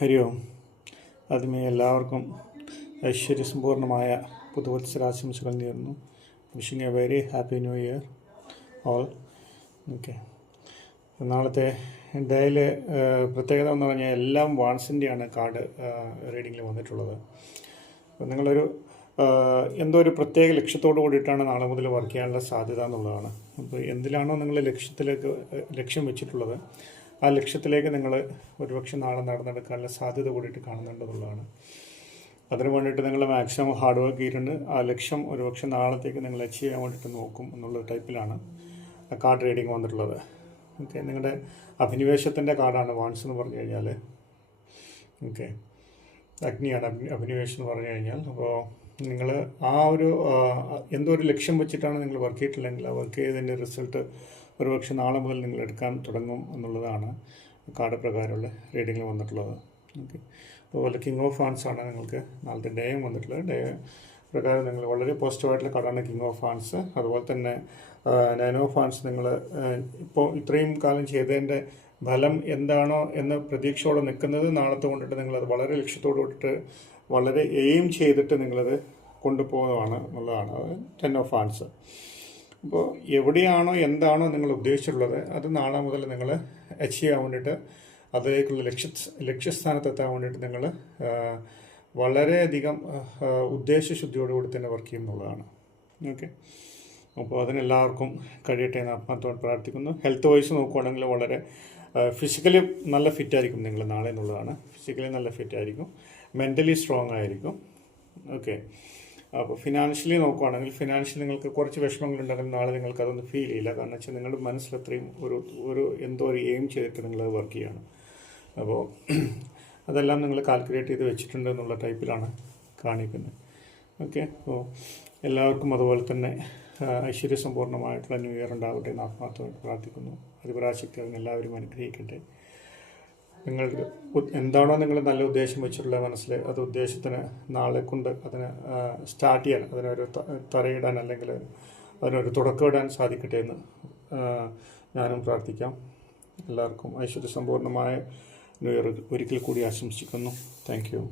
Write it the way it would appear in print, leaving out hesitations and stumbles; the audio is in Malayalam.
ഹരി ഓം. ആദ്യമേ എല്ലാവർക്കും ഐശ്വര്യസമ്പൂർണ്ണമായ പുതുവത്സരാശംസകൾ നേരുന്നു. Wishing A very happy new year all. Okay, നാളത്തെ ഡേയിലെ പ്രത്യേകത എന്ന് പറഞ്ഞാൽ എല്ലാം വാൺസിൻ്റെയാണ് കാർഡ് റീഡിങ്ങിൽ വന്നിട്ടുള്ളത്. അപ്പോൾ നിങ്ങളൊരു എന്തോ ഒരു പ്രത്യേക ലക്ഷ്യത്തോട് കൂടിയിട്ടാണ് നാളെ മുതൽ വർക്ക് ചെയ്യാനുള്ള സാധ്യത എന്നുള്ളതാണ്. അപ്പോൾ എന്തിലാണോ നിങ്ങൾ ലക്ഷ്യം വെച്ചിട്ടുള്ളത്, ആ ലക്ഷ്യത്തിലേക്ക് നിങ്ങൾ ഒരുപക്ഷെ നാളെ നടന്നെടുക്കാനുള്ള സാധ്യത കൂടിയിട്ട് കാണുന്നുണ്ടെന്നുള്ളതാണ്. അതിന് വേണ്ടിയിട്ട് നിങ്ങൾ മാക്സിമം ഹാർഡ് വർക്ക് ചെയ്തിട്ടുണ്ട്. ആ ലക്ഷ്യം ഒരുപക്ഷെ നാളത്തേക്ക് നിങ്ങൾ അച്ചീവ് ചെയ്യാൻ വേണ്ടിയിട്ട് നോക്കും എന്നുള്ള ടൈപ്പിലാണ് കാർഡ് റീഡിങ് വന്നിട്ടുള്ളത്. ഓക്കെ, നിങ്ങളുടെ അഭിനിവേശത്തിൻ്റെ കാർഡാണ് വാൺസ് എന്ന് പറഞ്ഞു കഴിഞ്ഞാൽ. ഓക്കെ, അഗ്നിയാണ് അഭിനിവേശം എന്ന് പറഞ്ഞു കഴിഞ്ഞാൽ. അപ്പോൾ നിങ്ങൾ ആ ഒരു എന്തോ ഒരു ലക്ഷ്യം വെച്ചിട്ടാണ് നിങ്ങൾ വർക്ക് ചെയ്തിട്ടില്ലെങ്കിൽ ആ വർക്ക് ചെയ്തതിൻ്റെ റിസൾട്ട് ഒരുപക്ഷെ നാളെ മുതൽ നിങ്ങൾ എടുക്കാൻ തുടങ്ങും എന്നുള്ളതാണ് കാർഡ് പ്രകാരമുള്ള റീഡിങ്ങിൽ വന്നിട്ടുള്ളത്. ഓക്കെ, അതുപോലെ കിങ് ഓഫ് ഫാൻസ് ആണ് നിങ്ങൾക്ക് നാളത്തെ ഡേയും വന്നിട്ടുള്ളത്. ഡേ പ്രകാരം നിങ്ങൾ വളരെ പോസിറ്റീവായിട്ടുള്ള കാർഡാണ് കിങ് ഓഫ് ഫാൻസ്. അതുപോലെ തന്നെ നയൻ ഓഫ് ഫാൻസ്. നിങ്ങൾ ഇപ്പോൾ ഇത്രയും കാലം ചെയ്തതിൻ്റെ ഫലം എന്താണോ എന്ന പ്രതീക്ഷയോടെ നിൽക്കുന്നത് നാളത്തെ കൊണ്ടിട്ട് നിങ്ങളത് വളരെ ലക്ഷ്യത്തോട് കൂടിയിട്ട് വളരെ എയിം ചെയ്തിട്ട് നിങ്ങളത് കൊണ്ടുപോകുന്നതാണ് എന്നുള്ളതാണ് ടെൻ ഓഫ് ഫാൻസ്. അപ്പോൾ എവിടെയാണോ എന്താണോ നിങ്ങൾ ഉദ്ദേശിച്ചിട്ടുള്ളത് അത് നാളെ മുതൽ നിങ്ങൾ അച്ചീവ് ചെയ്യാൻ വേണ്ടിയിട്ട് അതിലേക്കുള്ള ലക്ഷ്യസ്ഥാനത്തെത്താൻ വേണ്ടിയിട്ട് നിങ്ങൾ വളരെയധികം ഉദ്ദേശശുദ്ധിയോടുകൂടി തന്നെ വർക്ക് ചെയ്യുന്നുള്ളതാണ്. ഓക്കെ, അപ്പോൾ അതിനെല്ലാവർക്കും കഴിയട്ടെ എന്ന് ആത്മാർത്ഥമായി പ്രാർത്ഥിക്കുന്നു. ഹെൽത്ത് വൈസ് നോക്കുകയാണെങ്കിൽ വളരെ ഫിസിക്കലി നല്ല ഫിറ്റായിരിക്കും നിങ്ങൾ നാളെ എന്നുള്ളതാണ്. ഫിസിക്കലി നല്ല ഫിറ്റായിരിക്കും, മെൻ്റലി സ്ട്രോങ് ആയിരിക്കും. ഓക്കെ, അപ്പോൾ ഫിനാൻഷ്യലി നോക്കുകയാണെങ്കിൽ ഫിനാൻഷ്യലി നിങ്ങൾക്ക് കുറച്ച് വിഷമങ്ങളുണ്ടെങ്കിൽ നാളെ നിങ്ങൾക്ക് അതൊന്നും ഫീൽ ചെയ്യില്ല. കാരണം വെച്ചാൽ നിങ്ങളുടെ മനസ്സിലത്രയും ഒരു എന്തോ ഒരു എയിം ചെയ്തിട്ട് നിങ്ങളത് വർക്ക് ചെയ്യണം. അപ്പോൾ അതെല്ലാം നിങ്ങൾ കാൽക്കുലേറ്റ് ചെയ്ത് വെച്ചിട്ടുണ്ട് എന്നുള്ള ടൈപ്പിലാണ് കാണിക്കുന്നത്. ഓക്കെ, അപ്പോൾ എല്ലാവർക്കും അതുപോലെ തന്നെ ഐശ്വര്യസമ്പൂർണ്ണമായിട്ടുള്ള ന്യൂ ഇയർ ഉണ്ടാവട്ടെ എന്ന് ആത്മാർത്ഥമായിട്ട് പ്രാർത്ഥിക്കുന്നു. അതിപരാശക്തി അതിന് എല്ലാവരും അനുഗ്രഹിക്കട്ടെ. നിങ്ങൾക്ക് എന്താണോ നിങ്ങൾ നല്ല ഉദ്ദേശം വെച്ചിട്ടുള്ള മനസ്സിൽ അത് ഉദ്ദേശത്തിന് നാളെ കൊണ്ട് അതിന് സ്റ്റാർട്ട് ചെയ്യാൻ, അതിനൊരു തറയിടാൻ അല്ലെങ്കിൽ അതിനൊരു തുടക്കമിടാൻ സാധിക്കട്ടെ എന്ന് ഞാനും പ്രാർത്ഥിക്കാം. എല്ലാവർക്കും ഐശ്വര്യസമ്പൂർണ്ണമായ ന്യൂ ഇയർ ഒരിക്കൽ കൂടി ആശംസിക്കുന്നു. Thank you.